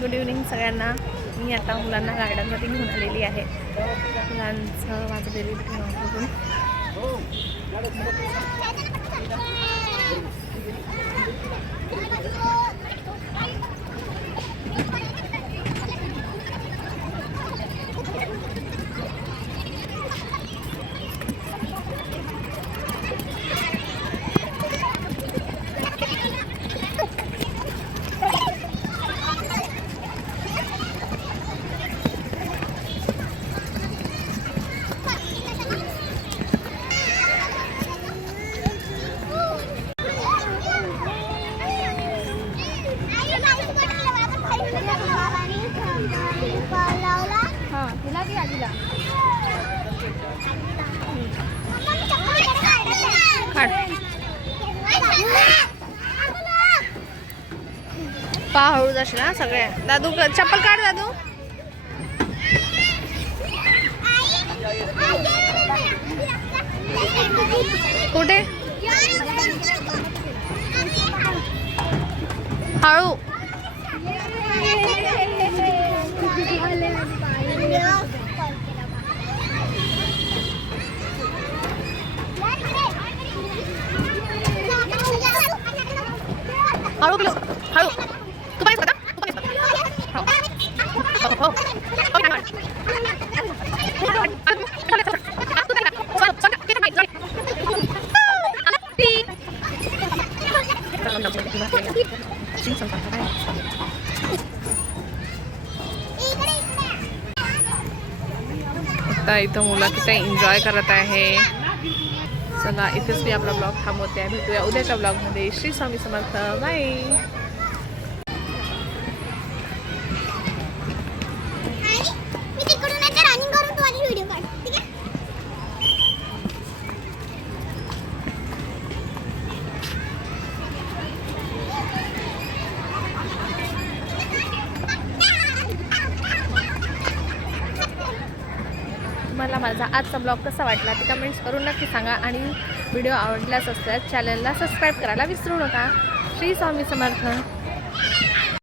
Good evening सगळ्यांना. मी आता मुलांना गार्डनमध्ये घेऊन आलेली आहे. मुलांचं माझं डेली रुटीन बघून हळू जाशील ना सगळे. दादू चप्पल काढ दादू. कुठे हळू. हळू हळू. तू पाहिजे का? आता इथं मुलं किती एन्जॉय करत आहे. चला इथेच मी आपला ब्लॉग थांबवते आहे. भेटूया उद्याच्या ब्लॉगमध्ये. श्री स्वामी समर्थ. बाय. तुम्हाला माझा आजचा ब्लॉग कसा वाटला ते कमेंट्स करून नक्की सांगा. आणि व्हिडिओ आवडल्यास असल्यास चॅनलला सबस्क्राईब करायला विसरू नका. श्री स्वामी समर्थ.